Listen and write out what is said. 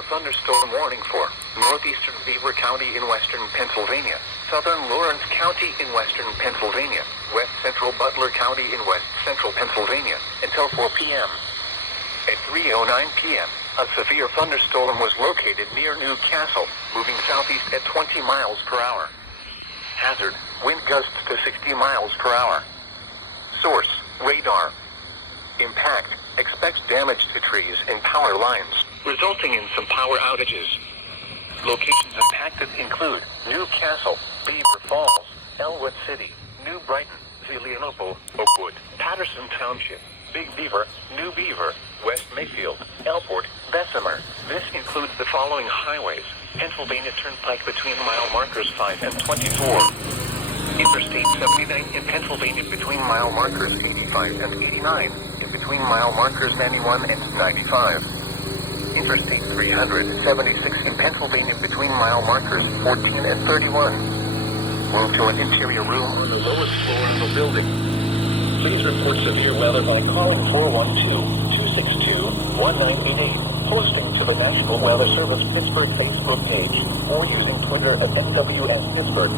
severe thunderstorm warning for northeastern Beaver County in western Pennsylvania, southern Lawrence County in western Pennsylvania, west central Butler County in west central Pennsylvania, until 4 p.m. At 3:09 p.m., a severe thunderstorm was located near New Castle, moving southeast at 20 miles per hour. Hazard, wind gusts to 60 miles per hour. Source, radar. Impact, expects damage to trees and power lines, resulting in some power outages. Locations impacted include New Castle, Beaver Falls, Elwood City, New Brighton, Zelienople, Oakwood, Patterson Township, Big Beaver, New Beaver, West Mayfield, Elport, Bessemer. This includes the following highways: Pennsylvania Turnpike between mile markers 5 and 24. Interstate 79 in Pennsylvania between mile markers 85 and 89, in between mile markers 91 and 95. Interstate 376 in Pennsylvania between mile markers 14 and 31. Move to an interior room on the lowest floor of the building. Please report severe weather by calling 412-262-1988, posting to the National Weather Service Pittsburgh Facebook page, or using Twitter at NWS Pittsburgh.